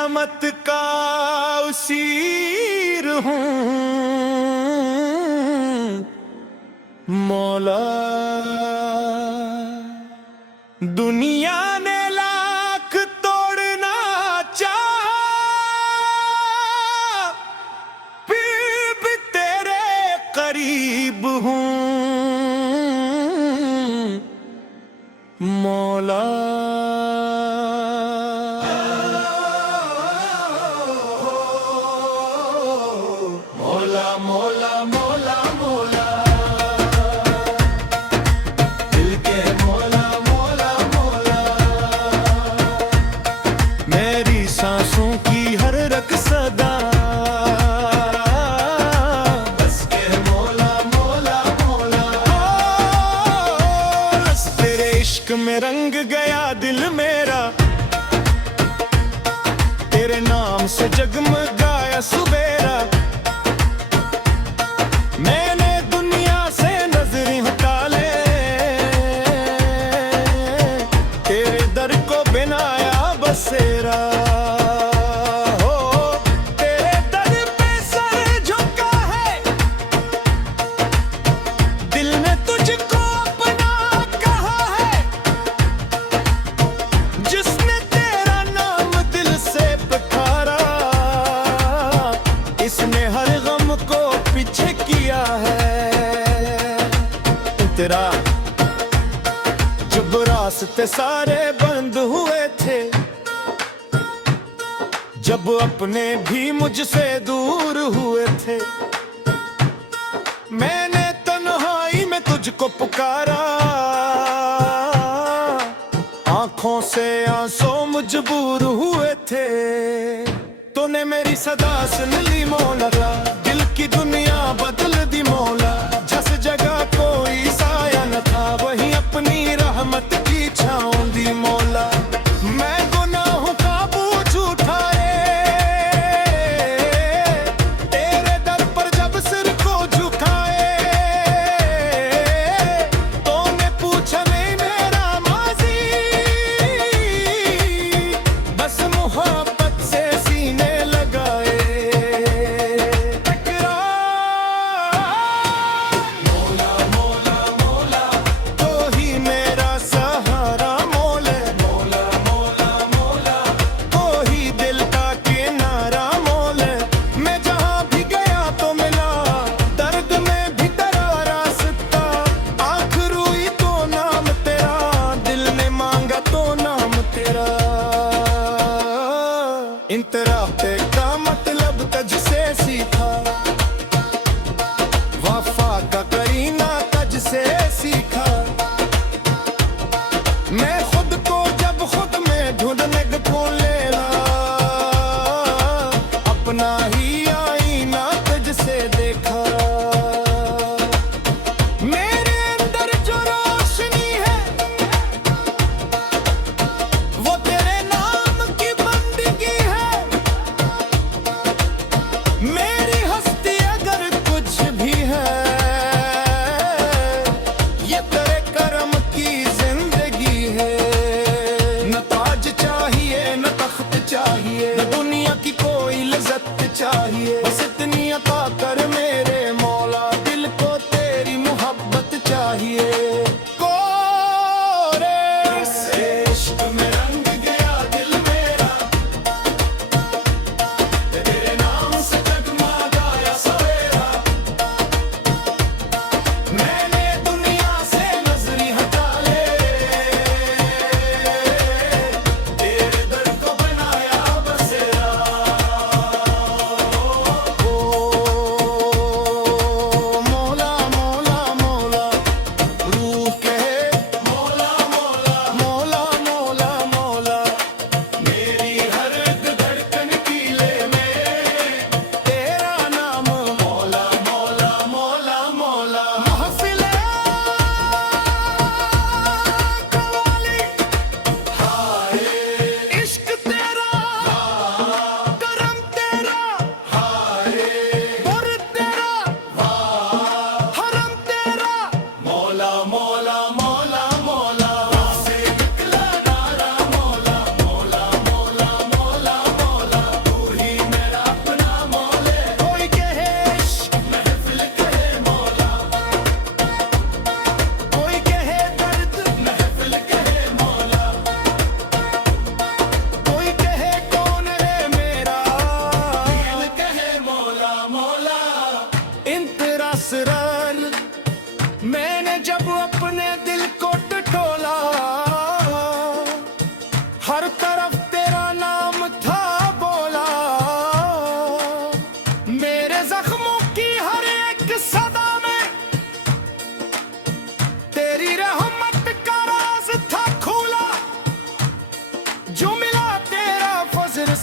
रहमत का उसीर हूँ मौला। दुनिया ने लाख तोड़ना चाहा, फिर भी तेरे करीब हूँ मौला। मौला मौला मौला मौला, दिल के मौला मौला मौला। मेरी सांसों की हर रग सदा बस के मौला मौला मौला। बस तेरे इश्क में रंग गया दिल मेरा, तेरे नाम से जगमगाया सुबेरा। मैंने दुनिया से नजरें हटा ले, तेरे दर को बनाया बसेरा। हो तेरे दर पे सर झुका है, दिल ने तुझको अपना कहा है। जिसने तेरा नाम दिल से पुकारा, इसने हर गम को पीछे किया है। तेरा जब रास्ते सारे बंद हुए थे, जब अपने भी मुझसे दूर हुए थे, मैंने तन्हाई में तुझको पुकारा। आंखों से आंसू मजबूर हुए थे, तूने मेरी सदा सुन ली मौला। दिल की दुनिया बदल दी मौला, जिस जगह कोई साया न था वहीं अपनी रहमत की छाँव दी मौला। मैं गुनाहों का बोझ उठाए, तेरे दर पर जब सिर को झुकाए, तूने पूछा नहीं मेरा माजी, बस मोहब्बत से सीने लगाए। मौला मौला मौला, तो ही मेरा सहारा मौला। मौला मौला मौला, तो ही दिल का किनारा मौला। मैं जहाँ भी गया तो मिला, दर्द में भी तेरा रास्ता। आँख रोई तो नाम तेरा, दिल ने मांगा तो नाम तेरा। इन तेराते का मतलब तुझसे सीखा, वफा का करीना तुझसे सीखा। मैं खुद को जब खुद में ढूंढने को लेना, अपना ही आईना तुझसे देखा। मेरे अंदर जो रोशनी है, वो तेरे नाम की बंदगी है। मेरी हस्ती अगर कुछ भी है, ये तेरे करम की जिंदगी है। न ताज चाहिए न तख्त चाहिए, न दुनिया की कोई लज्जत चाहिए। बस इतनी अता कर मेरे मौला, दिल को तेरी मोहब्बत चाहिए। कोरे से इश्क में रंग गया दिल मेरा, तेरे नाम से जगमगाया सवेरा। मैंने दुनिया से नजरें हटा ले, तेरे दर को बनाया बसेरा।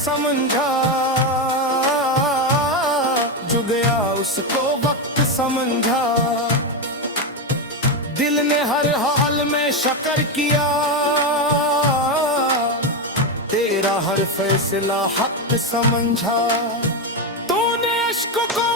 समझा, जो गया उसको वक्त समझा। दिल ने हर हाल में शक्र किया, तेरा हर फैसला हक समझा। तूने इश्क को